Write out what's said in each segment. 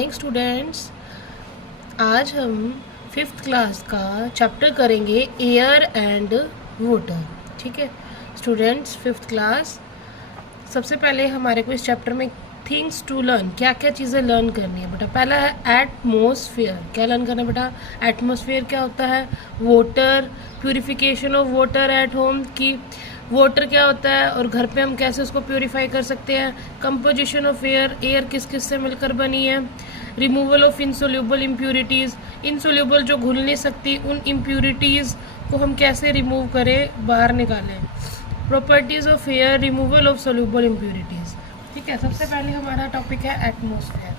Students, आज हम fifth class का चैप्टर करेंगे एयर एंड वाटर। ठीक है स्टूडेंट्स, फिफ्थ क्लास। सबसे पहले हमारे को इस चैप्टर में थिंग्स टू लर्न, क्या क्या चीज़ें लर्न करनी है बेटा। पहला है एटमॉस्फेयर। क्या लर्न करना है बेटा? एटमॉस्फेयर क्या होता है? Water, purification of water at home, की वाटर क्या होता है और घर पे हम कैसे उसको प्योरीफाई कर सकते हैं। कंपोजिशन ऑफ एयर, एयर किस किस से मिलकर बनी है। Removal of insoluble impurities, insoluble जो घुल नहीं सकती उन इम्प्यूरिटीज़ को हम कैसे रिमूव करें, बाहर निकालें। Properties of air, removal of soluble impurities. ठीक है, सबसे पहले हमारा टॉपिक है atmosphere.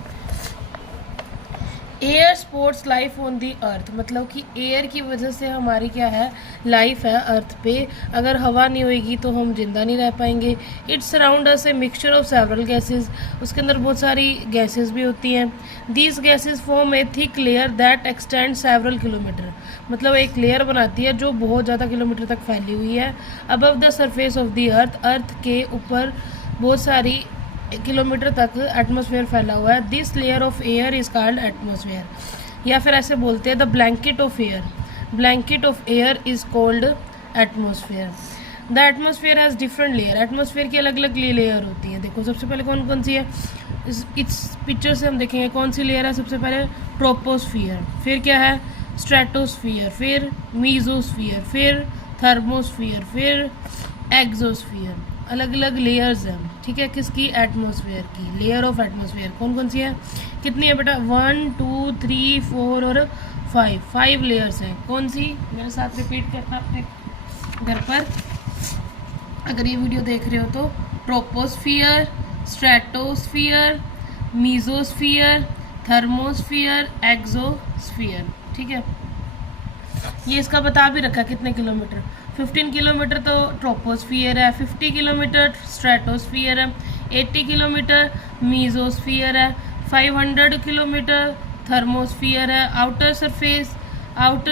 Air supports life on the earth, मतलब कि एयर की वजह से हमारी क्या है, लाइफ है अर्थ पे। अगर हवा नहीं होएगी तो हम जिंदा नहीं रह पाएंगे। It's surround us a mixture of several gases, उसके अंदर बहुत सारी गैसेस भी होती हैं। These gases form A thick layer that extend several kilometre, मतलब एक लेयर बनाती है जो बहुत ज़्यादा किलोमीटर तक फैली हुई है। Above the surface of the earth, earth के ऊपर बहुत सारी किलोमीटर तक एटमॉस्फेयर फैला हुआ है। This layer of air is called atmosphere, या फिर ऐसे बोलते हैं the blanket of air. Blanket of air is called atmosphere. The atmosphere has different layer, atmosphere की अलग अलग लेयर होती है। देखो सबसे पहले कौन कौन सी है, इस पिक्चर से हम देखेंगे कौन सी लेयर है। सबसे पहले ट्रोपोस्फियर, फिर क्या है स्ट्रेटोस्फियर, फिर मीजोस्फियर, फिर थर्मोस्फियर, फिर एक्सोस्फियर। अलग अलग लेयर्स हैं, ठीक है, किसकी? एटमॉस्फेयर की। लेयर ऑफ एटमॉस्फेयर कौन कौन सी है, कितनी है बेटा? 1 2 3 4 और 5 लेयर्स हैं। कौन सी? मेरे साथ रिपीट करना अपने घर पर अगर ये वीडियो देख रहे हो तो। Troposphere, stratosphere, mesosphere, thermosphere, exosphere. ठीक है, ये इसका बता भी रखा कितने किलोमीटर। 15 किलोमीटर तो ट्रोपोस्फियर है, 50 किलोमीटर स्ट्रेटोस्फियर है, 80 किलोमीटर मीजोस्फियर है, 500 किलोमीटर थर्मोस्फियर है। आउटर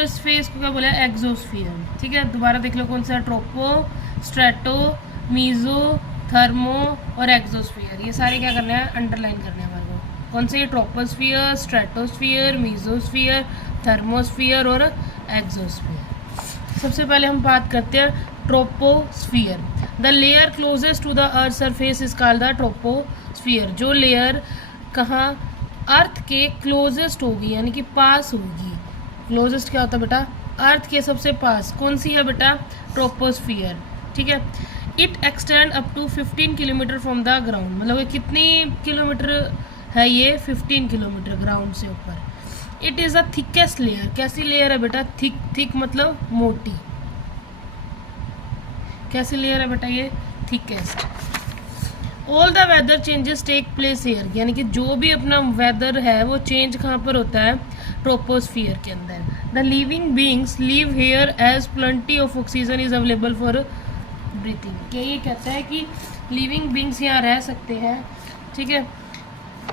स्पेस को क्या बोला है? एक्सोस्फियर। ठीक है, दोबारा देख लो कौन सा है? ट्रोपो, स्ट्रेटो, मीजो, थर्मो और एक्सोस्फियर। ये सारे क्या करने हैं? अंडरलाइन करने हैं हमारे को। कौन से? ट्रोपोस्फियर, स्ट्रेटोस्फियर, मीजोस्फियर, थर्मोस्फियर और एक्सोस्फियर। सबसे पहले हम बात करते हैं troposphere. The layer closest to the earth surface is called the troposphere. जो लेयर कहाँ अर्थ के क्लोजेस्ट होगी, यानी कि पास होगी। क्लोजेस्ट क्या होता है बेटा? अर्थ के सबसे पास। कौन सी है बेटा? ट्रोपोस्फियर। ठीक है, it extend up to 15 kilometre from the ground, मतलब ये कितनी किलोमीटर है? ये 15 किलोमीटर ग्राउंड से ऊपर। It is a thickest layer. कैसी लेयर है बेटा? थिक मतलब मोटी। कैसी लेयर है बेटा? ये thickest. All the weather changes take place air, यानी कि जो भी अपना वेदर है वो चेंज कहाँ पर होता है? ट्रोपोस्फियर के अंदर। The living beings live here as plenty of oxygen is available for breathing. क्या ये कहता है कि लिविंग बींग्स यहाँ रह सकते हैं, ठीक है,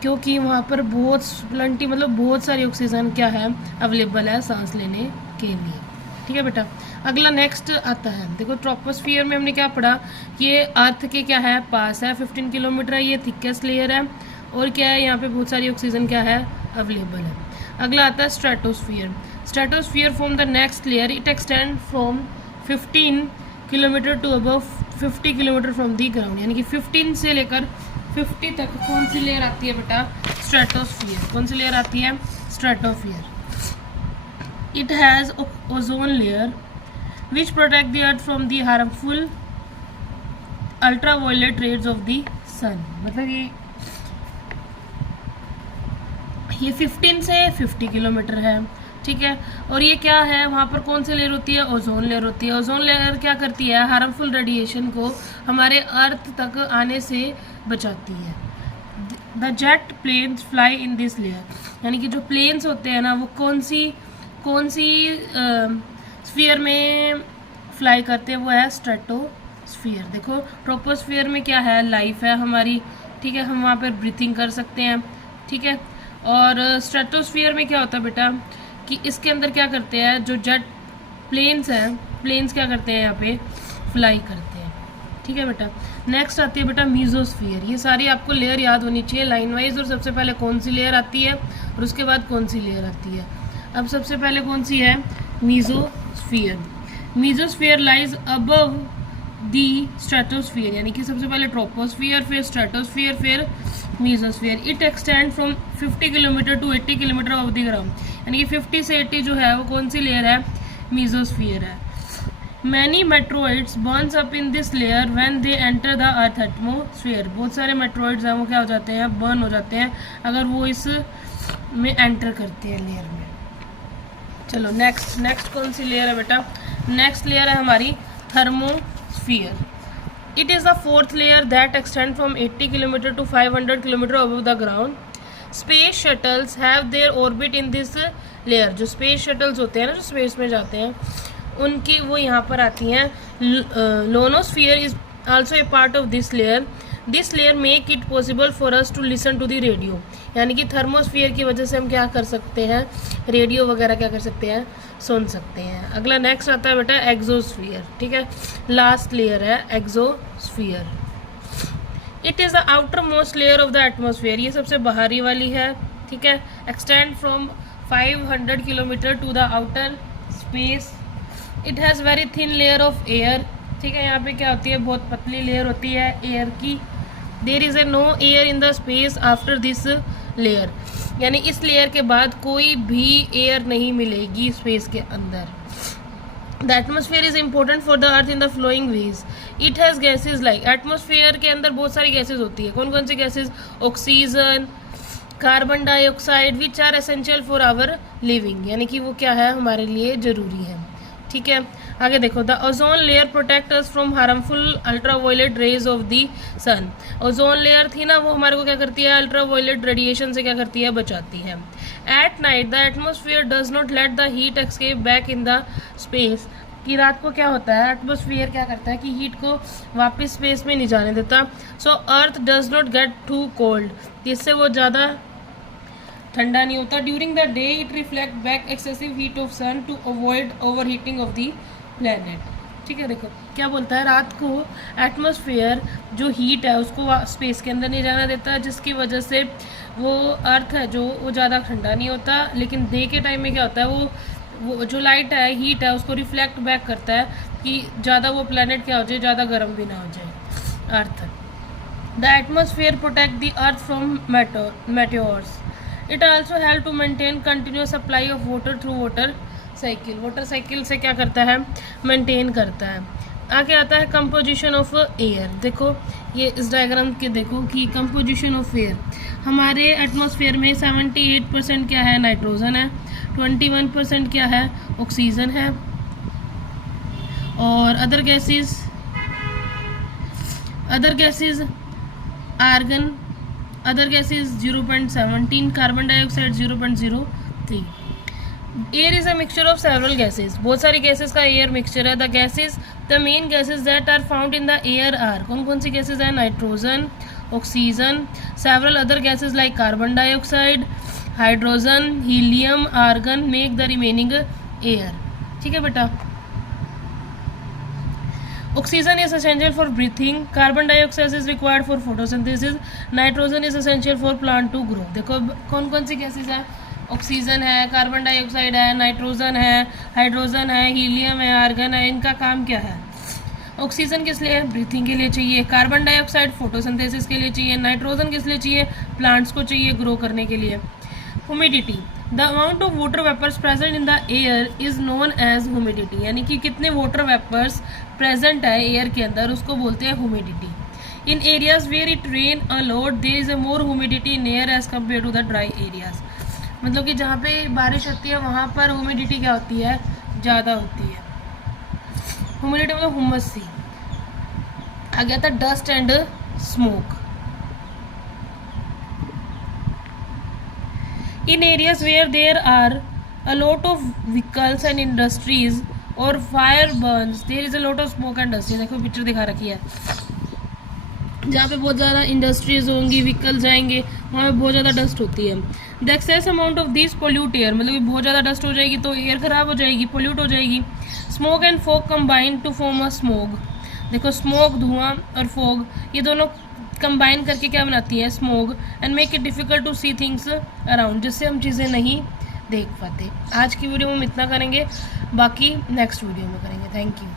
क्योंकि वहाँ पर बहुत प्लेंटी मतलब बहुत सारी ऑक्सीजन क्या है? अवेलेबल है सांस लेने के लिए। ठीक है बेटा, अगला नेक्स्ट आता है। देखो ट्रोपोस्फियर में हमने क्या पढ़ा कि ये अर्थ के क्या है? पास है, 15 किलोमीटर है, ये थिकेस्ट लेयर है और क्या है? यहाँ पे बहुत सारी ऑक्सीजन क्या है? अवेलेबल है। अगला आता है stratosphere. Stratosphere form the next layer, it extend from 15 kilometre to above 50 kilometre from the ground, यानी कि 15 से लेकर 50 तक कौन सी लेयर आती है बेटा? स्ट्रेटोस्फियर। कौन सी लेयर आती है? Stratosphere. It has ozone layer which protect the earth from the harmful ultraviolet rays of the sun, मतलब ये 15 से 50 किलोमीटर है। ठीक है, और ये क्या है? वहाँ पर कौन सी लेयर होती है? ओजोन लेयर होती है। ओजोन लेयर क्या करती है? हार्मफुल रेडिएशन को हमारे अर्थ तक आने से बचाती है। The jet planes fly in this layer, यानी कि जो प्लेन्स होते हैं ना वो कौन सी स्फीयर में फ्लाई करते हैं? वो है स्ट्रेटोस्फियर। देखो ट्रोपोस्फियर में क्या है? लाइफ है हमारी, ठीक है, हम वहाँ पर ब्रीथिंग कर सकते हैं। ठीक है, और स्ट्रेटोस्फियर में क्या होता है बेटा कि इसके अंदर क्या करते हैं? जो जेट प्लेन्स हैं, प्लेन्स क्या करते हैं? यहाँ पे फ्लाई करते हैं। ठीक है बेटा। नेक्स्ट आती है बेटा मीजोस्फीयर। ये सारी आपको लेयर याद होनी चाहिए लाइन वाइज, और सबसे पहले कौन सी लेयर आती है और उसके बाद कौन सी लेयर आती है। अब सबसे पहले कौन सी है, mesosphere. Mesosphere lies above the stratosphere, यानी कि सबसे पहले ट्रोपोस्फीयर, फिर स्ट्रेटोस्फीयर, फिर mesosphere. It extend from 50 kilometre to 80 kilometre of the ground, यानी कि 50 से 80 जो है वो कौन सी लेयर है, मीजोस्फीयर है। Many meteoroids burns up in this layer when they enter the earth atmosphere. बहुत सारे मेट्रोइड्स हैं वो क्या हो जाते हैं, बर्न हो जाते हैं अगर वो इस में एंटर करते हैं लेयर में। चलो नेक्स्ट कौन सी लेयर है बेटा, नेक्स्ट लेयर है हमारी thermosphere. It is the fourth layer that extend from 80 kilometre to 500 kilometre above the ground. Space shuttles have their orbit in this layer. जो स्पेस शटल्स होते हैं ना, जो स्पेस में जाते हैं, उनकी वो यहाँ पर आती हैं। Ionosphere is also a part of this layer. This layer make it possible for us to listen to the radio, यानी कि थर्मोस्फियर की वजह से हम क्या कर सकते हैं, रेडियो वगैरह क्या कर सकते हैं, सुन सकते हैं। अगला नेक्स्ट आता है बेटा एक्सोस्फियर। ठीक है, लास्ट लेयर है exosphere. It is the outermost layer of the atmosphere. ये सबसे बाहरी वाली है। ठीक है, extend from 500 kilometre to the outer space. It has very thin layer of air. ठीक है, यहाँ पे क्या होती है, बहुत पतली लेयर होती है एयर की। There is a no air in the space after this layer, यानी इस लेयर के बाद कोई भी एयर नहीं मिलेगी स्पेस के अंदर। The atmosphere is important for the earth in the following ways. It has gases like, atmosphere के अंदर बहुत सारी गैसेज होती है। कौन कौन सी gases, oxygen, carbon dioxide, which are essential for our living, यानी कि वो क्या है, हमारे लिए ज़रूरी है। ठीक है, आगे देखो, the ozone layer protect us from harmful ultraviolet rays of the sun. Ozone layer थी ना, वो हमारे को क्या करती है, अल्ट्रावायलेट रेडिएशन से क्या करती है, बचाती है। At night the atmosphere does not let the heat escape back in the space. कि रात को क्या होता है, एटमोसफियर क्या करता है कि हीट को वापस स्पेस में नहीं जाने देता। So earth does not get too cold, जिससे वो ज़्यादा ठंडा नहीं होता। During the day it reflect back excessive heat of sun to avoid over heating of the planet. ठीक है, देखो क्या बोलता है, रात को एटमॉस्फेयर जो हीट है उसको स्पेस के अंदर नहीं जाना देता, जिसकी वजह से वो अर्थ है जो वो ज़्यादा ठंडा नहीं होता। लेकिन डे के टाइम में क्या होता है, वो जो लाइट है, हीट है, उसको रिफ्लेक्ट बैक करता है कि ज़्यादा वो प्लेनेट क्या हो जाए, ज़्यादा गर्म भी ना हो जाए earth. The atmosphere protect the earth from meteors. It also help to maintain continuous supply of water through water cycle. Water cycle से क्या करता है, मेंटेन करता है। आगे आता है कंपोजिशन ऑफ एयर। देखो ये इस डायग्राम के देखो कि कंपोजिशन ऑफ एयर, हमारे एटमॉस्फेयर में 78% क्या है, नाइट्रोजन है, 21% क्या है, ऑक्सीजन है, और other gases argon, other gases 0.17, carbon dioxide 0.03। Air is a mixture of several gases. बहुत सारी गैसेस का एयर मिक्सचर है। The gases, the main gases that are found in the air are, कौन कौन सी गैसेस है, nitrogen, oxygen, several other gases like carbon dioxide, hydrogen, helium, argon make the remaining air. ठीक है बेटा, oxygen is essential for breathing, carbon dioxide is required for photosynthesis, nitrogen is essential for plant to grow. देखो कौन कौन सी gases है, oxygen है, carbon dioxide है, नाइट्रोजन है, हाइड्रोजन है, हीलियम है, आर्गन है। इनका काम क्या है, ऑक्सीजन किस लिए, ब्रीथिंग के लिए चाहिए, कार्बन डाइऑक्साइड फोटोसिंथेसिस के लिए चाहिए, नाइट्रोजन किस लिए चाहिए, प्लांट्स को चाहिए ग्रो करने के लिए। Humidity, the amount of water vapours present in the air is known as humidity, यानी कि कितने वाटर वेपर्स प्रेजेंट है एयर के अंदर, उसको बोलते हैं humidity. In areas where it rain a lot there is a more humidity in air as compare to the dry areas. मतलब कि जहाँ पे बारिश होती है वहाँ पर ह्यूमिडिटी क्या होती है, ज़्यादा होती है। ह्यूमिडिटी मतलब हुमस सी। आ गया था dust and smoke. In areas where there are a lot of vehicles and industries और fire burns there is a lot of smoke and dust. ये देखो पिक्चर दिखा रखी है, जहाँ पे बहुत ज़्यादा इंडस्ट्रीज होंगी, व्हीकल जाएंगे, वहाँ पे बहुत ज़्यादा डस्ट होती है। The excess amount of this pollute air, मतलब कि बहुत ज़्यादा डस्ट हो जाएगी तो एयर खराब हो जाएगी, पोल्यूट हो जाएगी। Smoke and fog combine to form a smog. देखो स्मोक धुआं और फॉग, ये दोनों कंबाइन करके क्या बनाती है, smoke, and make it difficult to see things around, जिससे हम चीज़ें नहीं देख पाते। आज की वीडियो में हम इतना करेंगे, बाकी नेक्स्ट वीडियो में करेंगे। Thank you.